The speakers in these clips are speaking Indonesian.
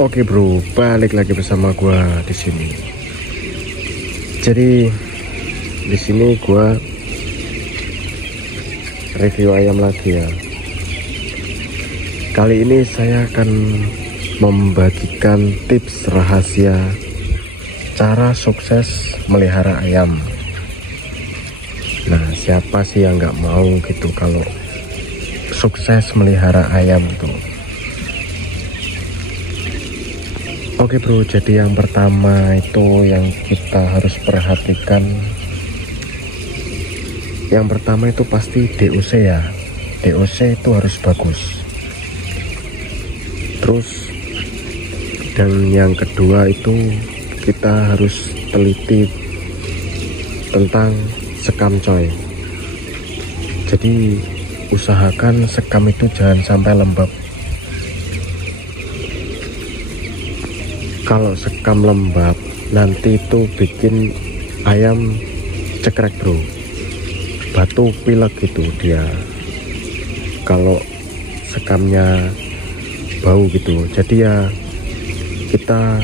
Oke bro, balik lagi bersama gua di sini. Jadi di sini gua review ayam lagi ya. Kali ini saya akan membagikan tips rahasia cara sukses melihara ayam. Nah, siapa sih yang nggak mau gitu kalau sukses melihara ayam tuh? Oke bro, jadi yang pertama itu yang kita harus perhatikan, yang pertama itu pasti DOC ya. DOC itu harus bagus. Terus dan yang kedua itu kita harus teliti tentang sekam coy. Jadi usahakan sekam itu jangan sampai lembab. Kalau sekam lembab nanti itu bikin ayam cekrek bro, batu pilek gitu dia kalau sekamnya bau gitu. Jadi ya kita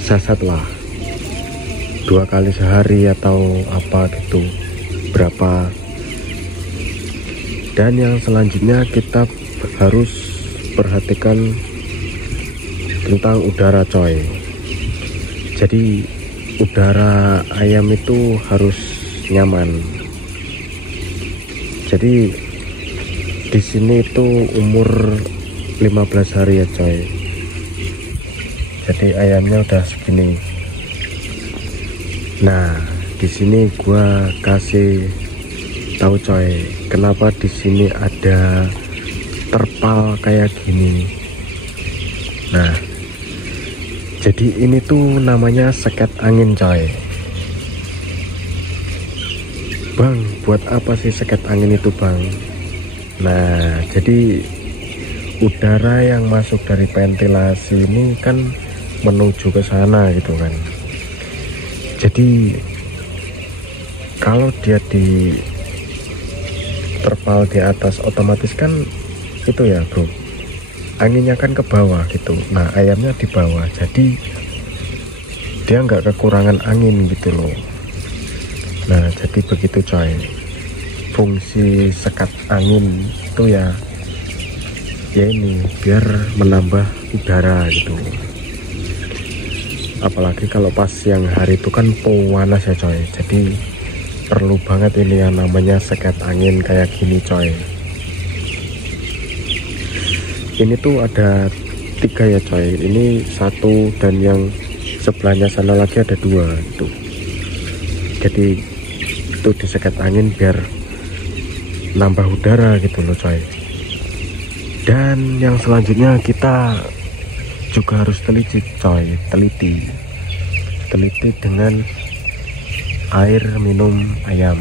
sasatlah 2 kali sehari atau apa gitu, berapa. Dan yang selanjutnya kita harus perhatikan tentang udara coy. Jadi udara ayam itu harus nyaman. Jadi di sini itu umur 15 hari ya coy. Jadi ayamnya udah segini. Nah, di sini gua kasih tahu coy, kenapa di sini ada terpal kayak gini. Nah, jadi ini tuh namanya seket angin coy. Bang, buat apa sih seket angin itu bang? Nah, jadi udara yang masuk dari ventilasi ini kan menuju ke sana gitu kan. Jadi kalau dia di terpal di atas, otomatis kan itu ya bro, anginnya kan ke bawah gitu. Nah, ayamnya di bawah, jadi dia nggak kekurangan angin gitu loh. Nah, jadi begitu coy. Fungsi sekat angin itu ya ini biar menambah udara gitu. Apalagi kalau pas siang hari itu kan panas ya coy. Jadi perlu banget ini yang namanya sekat angin kayak gini coy. Ini tuh ada 3 ya coy. Ini 1 dan yang sebelahnya sana lagi ada 2 itu. Jadi itu disekat angin biar nambah udara gitu loh coy. Dan yang selanjutnya kita juga harus teliti coy, teliti dengan air minum ayam.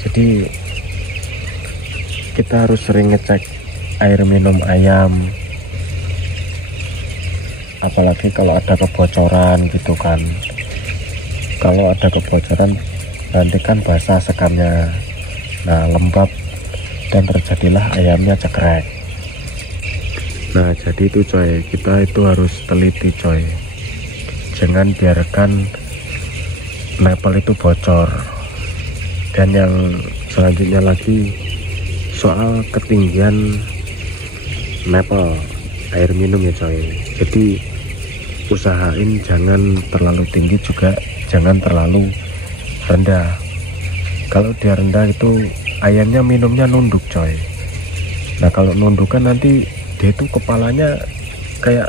Jadi kita harus sering ngecek air minum ayam, apalagi kalau ada kebocoran gitu kan. Kalau ada kebocoran nanti kan basah sekamnya, nah lembab dan terjadilah ayamnya cekrek. Nah, jadi itu coy, kita itu harus teliti coy, jangan biarkan nipple itu bocor. Dan yang selanjutnya lagi soal ketinggian nipple air minum ya coy. Jadi usahain jangan terlalu tinggi juga jangan terlalu rendah. Kalau dia rendah itu ayamnya minumnya nunduk coy. Nah, kalau nunduk kan nanti dia itu kepalanya kayak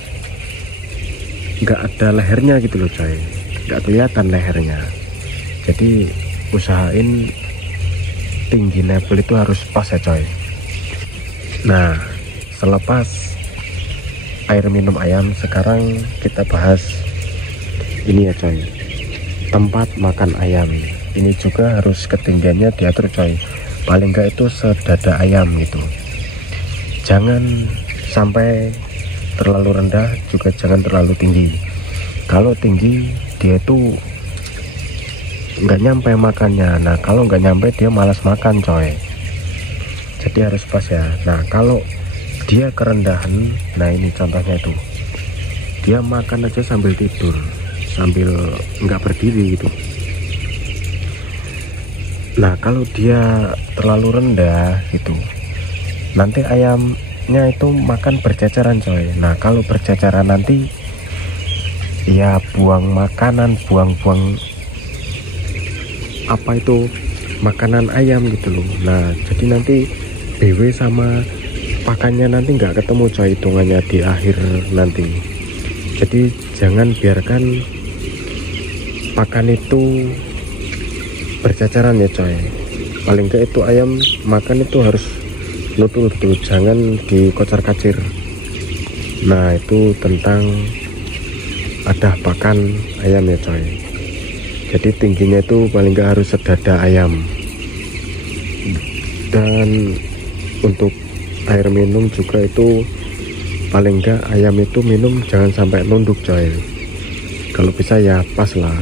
nggak ada lehernya gitu loh coy, nggak kelihatan lehernya. Jadi usahain tinggi nipple itu harus pas ya coy. Nah, selepas air minum ayam, sekarang kita bahas ini ya coy, tempat makan ayam. Ini juga harus ketinggiannya diatur coy, paling enggak itu sedada ayam gitu. Jangan sampai terlalu rendah, juga jangan terlalu tinggi. Kalau tinggi dia itu nggak nyampe makannya. Nah, kalau nggak nyampe dia malas makan coy. Jadi harus pas ya. Nah, kalau dia kerendahan, nah ini contohnya itu dia makan aja sambil tidur, sambil nggak berdiri gitu. Nah kalau dia terlalu rendah gitu, nanti ayamnya itu makan berceceran coy. Nah kalau berceceran nanti ya buang makanan, buang-buang apa itu makanan ayam gitu loh. Nah jadi nanti BW sama pakannya nanti nggak ketemu coy, hitungannya di akhir nanti. Jadi jangan biarkan pakan itu berceceran ya coy. Paling enggak itu ayam makan itu harus nutul dulu, jangan dikocar-kacir. Nah itu tentang ada pakan ayam ya coy. Jadi tingginya itu paling enggak harus sedada ayam. Dan untuk air minum juga itu paling enggak ayam itu minum jangan sampai nunduk coy. Kalau bisa ya pas lah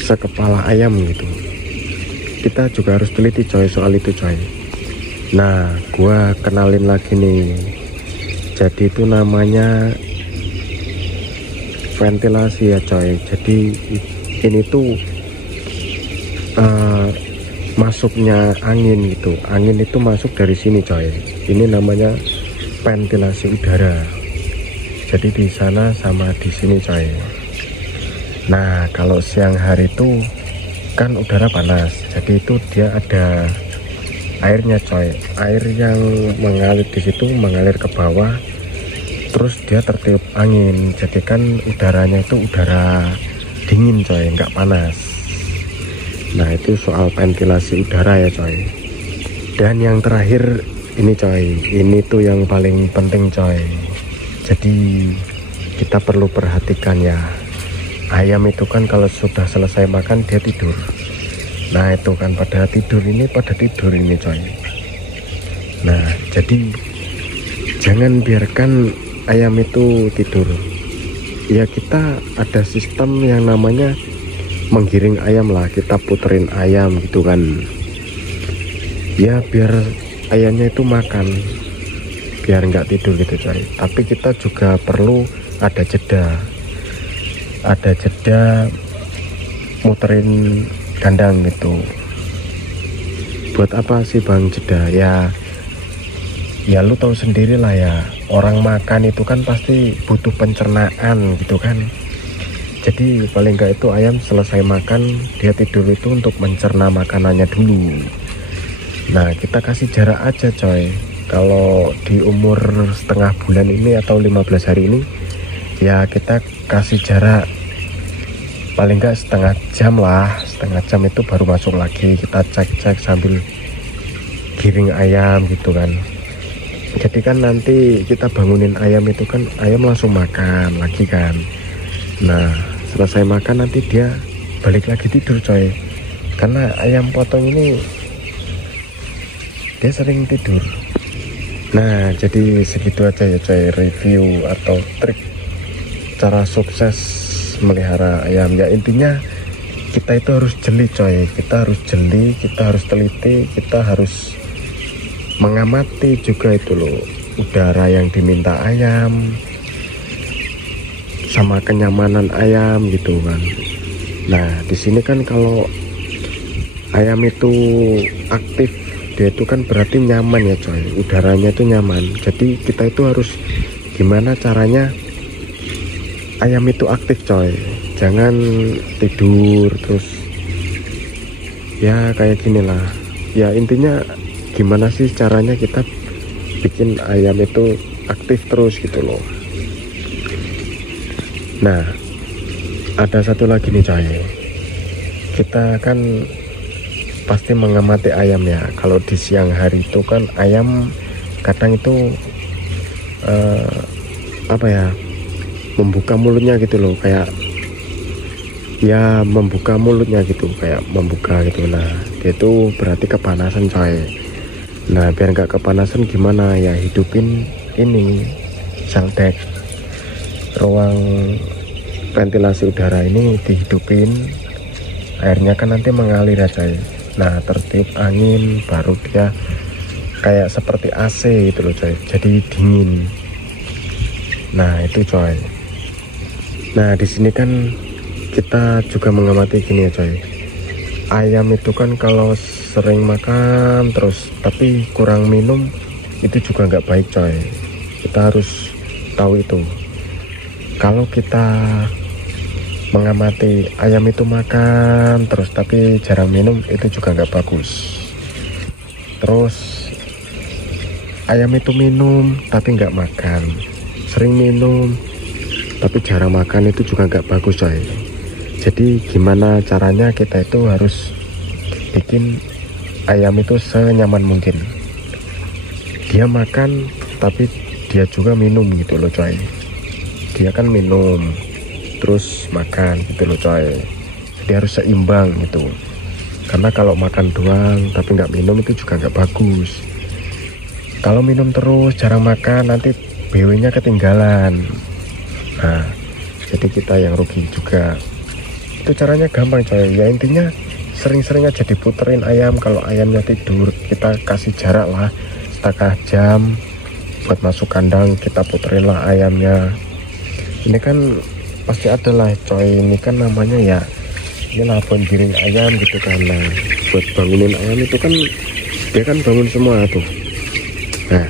sekepala ayam gitu. Kita juga harus teliti coy soal itu coy. Nah gua kenalin lagi nih, jadi itu namanya ventilasi ya coy. Jadi ini tuh masuknya angin gitu, angin itu masuk dari sini coy. Ini namanya ventilasi udara. Jadi di sana sama di sini coy. Nah kalau siang hari itu kan udara panas, jadi itu dia ada airnya coy. Air yang mengalir di situ mengalir ke bawah, terus dia tertiup angin. Jadi kan udaranya itu udara dingin coy, nggak panas. Nah itu soal ventilasi udara ya coy. Dan yang terakhir ini coy, ini tuh yang paling penting coy. Jadi kita perlu perhatikan ya, ayam itu kan kalau sudah selesai makan dia tidur. Nah itu kan pada tidur ini coy. Nah jadi jangan biarkan ayam itu tidur. Ya kita ada sistem yang namanya menggiring ayam lah, kita puterin ayam gitu kan. Ya biar ayamnya itu makan, biar nggak tidur gitu coy. Tapi kita juga perlu ada jeda muterin kandang gitu. Buat apa sih bang jeda? Ya lu tahu sendiri lah ya, orang makan itu kan pasti butuh pencernaan gitu kan. Jadi paling enggak itu ayam selesai makan dia tidur itu untuk mencerna makanannya dulu. Nah kita kasih jarak aja coy. Kalau di umur setengah bulan ini atau 15 hari ini ya kita kasih jarak paling enggak setengah jam lah. Setengah jam itu baru masuk lagi, kita cek sambil giring ayam gitu kan. Jadi kan nanti kita bangunin ayam itu kan ayam langsung makan lagi kan. Nah selesai makan nanti dia balik lagi tidur coy. Karena ayam potong ini dia sering tidur. Nah jadi segitu aja ya coy, review atau trik cara sukses melihara ayam. Ya intinya kita itu harus jeli coy, kita harus jeli, kita harus teliti, kita harus mengamati juga itu loh, udara yang diminta ayam sama kenyamanan ayam gitu kan. Nah di sini kan kalau ayam itu aktif, dia itu kan berarti nyaman ya coy, udaranya itu nyaman. Jadi kita itu harus gimana caranya ayam itu aktif coy, jangan tidur terus ya kayak gini lah. Ya intinya gimana sih caranya kita bikin ayam itu aktif terus gitu loh. Nah ada satu lagi nih coy, kita kan pasti mengamati ayam ya. Kalau di siang hari itu kan ayam kadang itu apa ya, membuka mulutnya gitu loh, kayak ya membuka mulutnya gitu, kayak membuka gitu. Nah dia itu berarti kepanasan coy. Nah biar nggak kepanasan gimana ya, hidupin ini seldek, ruang ventilasi udara ini dihidupin, airnya kan nanti mengalir ya coy. Nah tertiup angin baru dia kayak seperti AC gitu loh coy, jadi dingin. Nah itu coy. Nah di sini kan kita juga mengamati gini ya coy, ayam itu kan kalau sering makan terus tapi kurang minum itu juga nggak baik coy. Kita harus tahu itu. Kalau kita mengamati ayam itu makan terus tapi jarang minum itu juga nggak bagus. Terus ayam itu minum tapi nggak makan, sering minum tapi jarang makan, itu juga nggak bagus coy. Jadi gimana caranya, kita itu harus bikin ayam itu senyaman mungkin. Dia makan tapi dia juga minum gitu loh coy. Dia kan minum terus makan gitu loh coy. Jadi harus seimbang gitu. Karena kalau makan doang tapi nggak minum itu juga nggak bagus. Kalau minum terus jarang makan nanti BW-nya ketinggalan. Nah jadi kita yang rugi juga. Itu caranya gampang coy. Ya intinya sering-sering aja diputerin ayam. Kalau ayamnya tidur kita kasih jarak lah setengah jam buat masuk kandang, kita puterin lah ayamnya. Ini kan pasti ada lah coy, ini kan namanya ya inilah giring ayam gitu kan. Nah buat bangunin ayam itu kan dia kan bangun semua tuh. Nah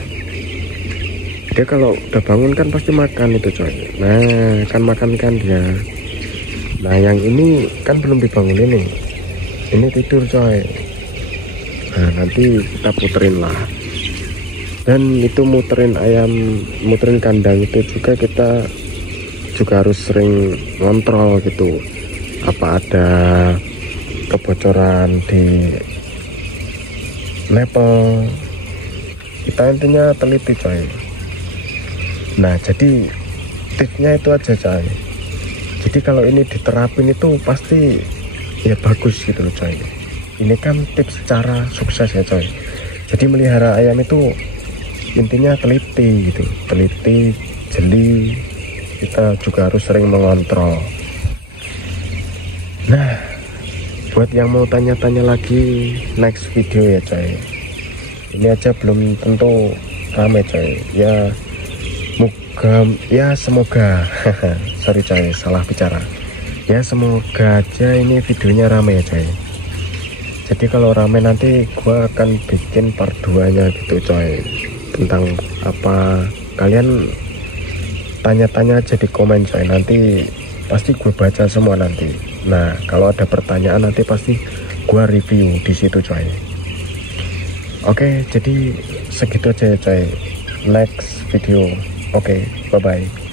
dia kalau udah bangun kan pasti makan itu coy. Nah kan makan kan dia. Nah yang ini kan belum dibangunin nih, ini tidur coy. Nah nanti kita puterin lah. Dan itu muterin ayam, muterin kandang itu juga kita juga harus sering ngontrol gitu, apa ada kebocoran di label. Kita intinya teliti coy. Nah jadi tipsnya itu aja coy. Jadi kalau ini diterapin itu pasti ya bagus gitu loh coy. Ini kan tips cara sukses ya coy. Jadi melihara ayam itu intinya teliti gitu, teliti, jeli. Kita juga harus sering mengontrol. Nah buat yang mau tanya-tanya lagi next video ya coy, ini aja belum tentu rame coy ya. Ya semoga sorry coy salah bicara ya, semoga aja ini videonya rame ya coy. Jadi kalau rame nanti gua akan bikin part 2 nya gitu coy, tentang apa. Kalian tanya-tanya aja di komen coy, nanti pasti gue baca semua nanti. Nah kalau ada pertanyaan nanti pasti gue review di situ coy. Oke jadi segitu aja ya coy, next video. Oke, bye bye.